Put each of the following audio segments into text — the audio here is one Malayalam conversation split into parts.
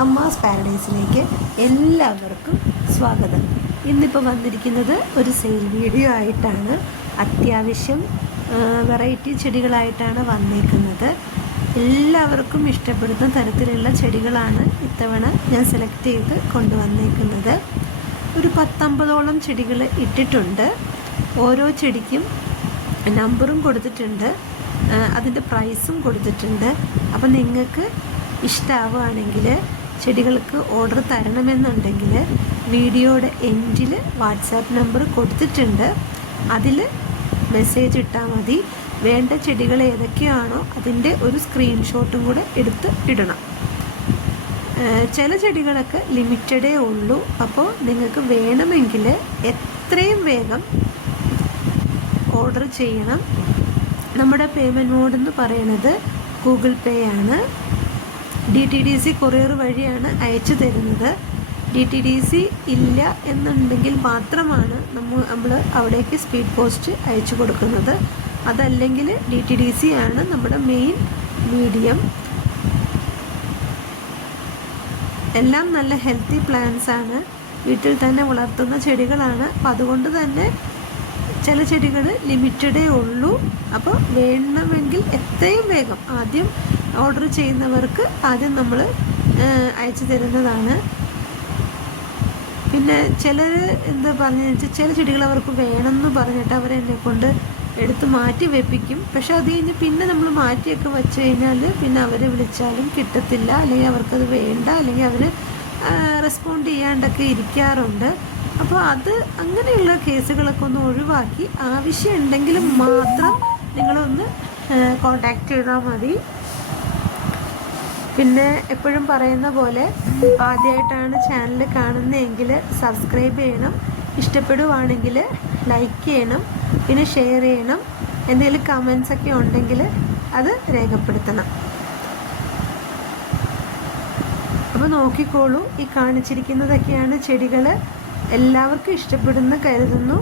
ഫ്ലവേഴ്സ് പാരഡൈസിലേക്ക് എല്ലാവർക്കും സ്വാഗതം. ഇന്നിപ്പോൾ വന്നിരിക്കുന്നത് ഒരു സെയിൽ വീഡിയോ ആയിട്ടാണ്. അത്യാവശ്യം വെറൈറ്റി ചെടികളായിട്ടാണ് വന്നേക്കുന്നത്. എല്ലാവർക്കും ഇഷ്ടപ്പെടുന്ന തരത്തിലുള്ള ചെടികളാണ് ഇത്തവണ ഞാൻ സെലക്ട് ചെയ്ത് കൊണ്ടുവന്നേക്കുന്നത്. ഒരു പത്തമ്പതോളം ചെടികൾ ഇട്ടിട്ടുണ്ട്. ഓരോ ചെടിക്കും നമ്പറും കൊടുത്തിട്ടുണ്ട്. അതിന്റെ പ്രൈസും കൊടുത്തിട്ടുണ്ട്. അപ്പം നിങ്ങൾക്ക് ഇഷ്ടമാവുകയാണെങ്കിൽ ചെടികൾക്ക് ഓർഡർ തരണമെന്നുണ്ടെങ്കിൽ വീഡിയോയുടെ എൻഡിൽ വാട്സാപ്പ് നമ്പർ കൊടുത്തിട്ടുണ്ട്. അതിൽ മെസ്സേജ് ഇട്ടാൽ മതി. വേണ്ട ചെടികൾ ഏതൊക്കെയാണോ അതിന്റെ ഒരു സ്ക്രീൻഷോട്ടും കൂടെ എടുത്ത് ഇടണം. ചില ചെടികളൊക്കെ ലിമിറ്റഡേ ഉള്ളൂ. അപ്പോൾ നിങ്ങൾക്ക് വേണമെങ്കിൽ എത്രയും വേഗം ഓർഡർ ചെയ്യണം. നമ്മുടെ പേയ്മെന്റ് മോഡ് എന്ന് പറയുന്നത് ഗൂഗിൾ പേ ആണ്. D T D C courier വഴിയാണ് അയച്ചു തരുന്നത്. ഡി ടി ഡി സി ഇല്ല എന്നുണ്ടെങ്കിൽ മാത്രമാണ് നമ്മൾ നമ്മൾ അവിടേക്ക് സ്പീഡ് പോസ്റ്റ് അയച്ചു കൊടുക്കുന്നത്. അതല്ലെങ്കിൽ ഡി ടി ഡി സി ആണ് നമ്മുടെ മെയിൻ മീഡിയം എല്ലാം നല്ല ഹെൽത്തി പ്ലാന്റ്സ് ആണ്. വീട്ടിൽ തന്നെ വളർത്തുന്ന ചെടികളാണ്. അപ്പം അതുകൊണ്ട് തന്നെ ചില ചെടികൾ ലിമിറ്റഡേ ഉള്ളൂ. അപ്പോൾ വേണമെങ്കിൽ എത്രയും വേഗം ആദ്യം ഓർഡർ ചെയ്യുന്നവർക്ക് ആദ്യം നമ്മൾ അയച്ചു തരുന്നതാണ്. പിന്നെ ചിലർ എന്താ പറഞ്ഞു വെച്ചാൽ ചില ചെടികൾ അവർക്ക് വേണമെന്ന് പറഞ്ഞിട്ട് അവരെന്നെ കൊണ്ട് എടുത്ത് മാറ്റി വെപ്പിക്കും. പക്ഷെ അത് കഴിഞ്ഞ് പിന്നെ നമ്മൾ മാറ്റിയൊക്കെ വെച്ച് കഴിഞ്ഞാൽ പിന്നെ അവരെ വിളിച്ചാലും കിട്ടത്തില്ല. അല്ലെങ്കിൽ അവർക്കത് വേണ്ട. അല്ലെങ്കിൽ അവർ റെസ്പോണ്ട് ചെയ്യാണ്ടൊക്കെ ഇരിക്കാറുണ്ട്. അപ്പോൾ അത് അങ്ങനെയുള്ള കേസുകളൊക്കെ ഒന്ന് ഒഴിവാക്കി. ആവശ്യമുണ്ടെങ്കിൽ മാത്രം നിങ്ങളൊന്ന് കോണ്ടാക്ട് ചെയ്താൽ മതി. പിന്നെ എപ്പോഴും പറയുന്ന പോലെ ആദ്യമായിട്ടാണ് ചാനൽ കാണുന്നതെങ്കിൽ സബ്സ്ക്രൈബ് ചെയ്യണം. ഇഷ്ടപ്പെടുവാണെങ്കിൽ ലൈക്ക് ചെയ്യണം. പിന്നെ ഷെയർ ചെയ്യണം. എന്തെങ്കിലും കമൻസ് ഒക്കെ ഉണ്ടെങ്കിൽ അത് രേഖപ്പെടുത്തണം. അപ്പോൾ നോക്കിക്കോളൂ. ഈ കാണിച്ചിരിക്കുന്നതൊക്കെയാണ് ചെടികൾ. എല്ലാവർക്കും ഇഷ്ടപ്പെടുന്ന കരുതുന്നു.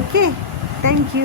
Okay thank